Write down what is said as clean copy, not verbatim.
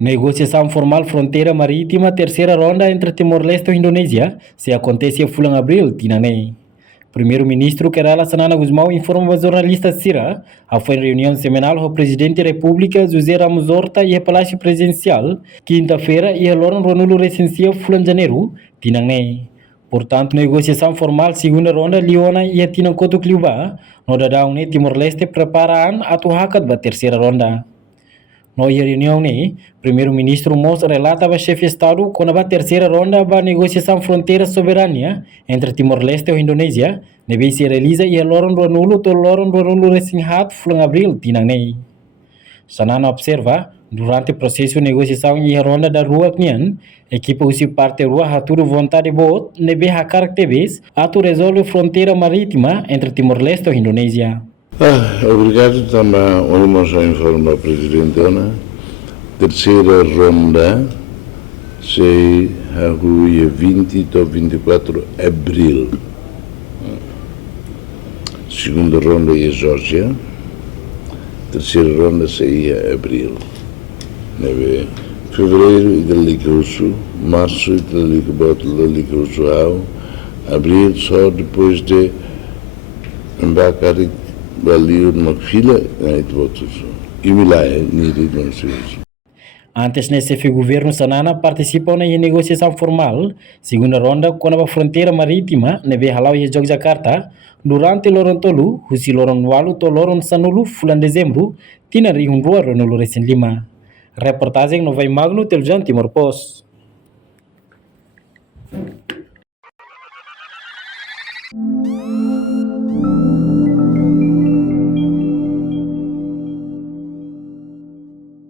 Negociação formal fronteira marítima terceira ronda entre Timor-Leste e Indonésia se acontece em abril, tinanei. Primeiro-ministro Kerala Sanana Gusmão informa aos jornalistas Sira, foi reunião semanal com o presidente da República José Ramos Horta e o Palácio Presidencial, quinta-feira e a Loran Ronulo recensia fulan janeiro, tinanei. Portanto, negociação formal segunda ronda Liona e a Tinan Koto Kliuba, no dadão Timor-Leste preparaan atau hakat ba terceira ronda. No reunião ne, primeiro-ministro Mos relata ao chefe de Estado com a terceira ronda da negociação fronteira soberana entre Timor-Leste e Indonésia, nebe se realiza e loron do nulo recém-hat em abril tinang nei. Sanana observa, durante o processo de negociação e a ronda da rua Knian, equipa usi parte rua haturu vontade bot, nebe hakar tebes, atu resolve fronteira marítima entre Timor-Leste e Indonésia. Obrigado também, vamos informar a Presidente, terceira ronda, se a rua 20 a 24 de abril. Segunda ronda é a Geórgia, terceira ronda seria abril. Fevereiro e da Liga Russo, março e da Liga Bottle da Liga Russo, abril só depois de embarcar valeu numa fila de votos. E me lá não sei. Antes nesse governo Sanana participou na negociação formal, segunda ronda com a fronteira marítima, nebe halau e Yogyakarta, durante Lorontolu, husi Loronwalu to Loron Sanulu, fulan dezembro, tina rihun rua Ronulu recém lima. Reportagem no Vai Magno, Televisão Timor Post.